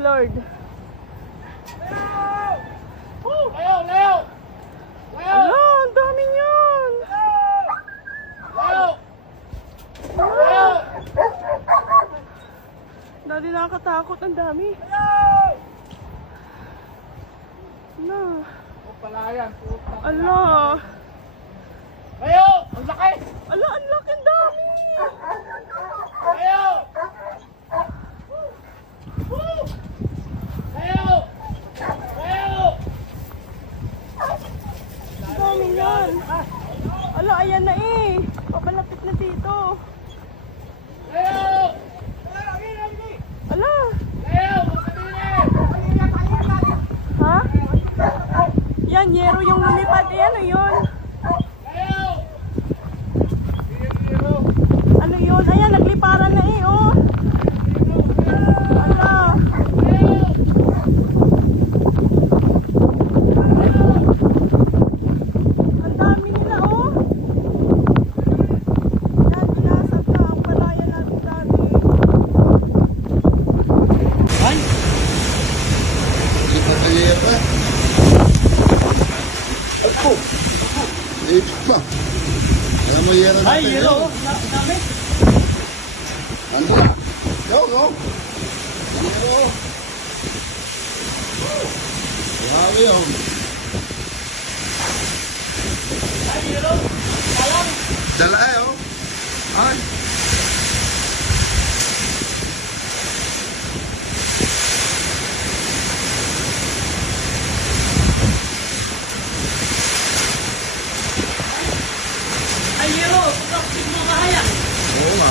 Lord. Leo! Leo! Leo! Ala, ang dami niyan. Leo! Leo! Dali, nakakatakot. Ang dami. Ala. O palayan. Ala. Leo! Ang laki! Ala, ang laki, ang dami. Leo! Leo! Leo! Ang dami niyan. Ala, ayan na eh. Papalapit na dito. Leo! Ala. Leo! Ha? Yan, yero yung lumipad. Eh, ano yun? Leo! Ano yun? Ayan, nagliparan na eh, oh. Ala. Ang dami nila, oh. Yan, binasag na ang palaya natin dati. Ay! Hindi pa kaya pa. Ako! Ito pa. Alam mo yero natin. Ay, yelo! Dami! Ano na? Go, go! Yero! Grabe yun. Ay, yelo! Alam! Dala eh, oh. Ay. Ay, yelo! Pagkakasig mo kahaya! Oo nga.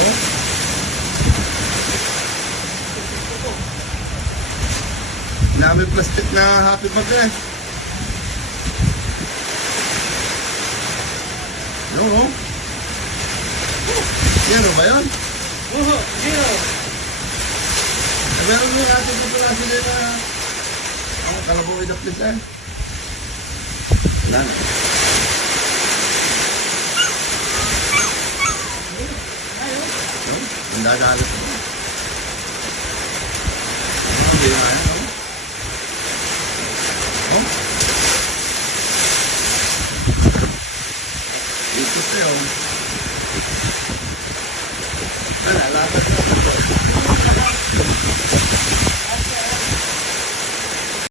Oh? Dami plastic na happy birthday. Yo, oh. Yan o ba yun? Oo! Yelo! Meron yung ating populasi nila. Ang kalabaw ida please eh. Wala na. Ang dadalat mo. Hindi na yan. Oh? Dito siya oh.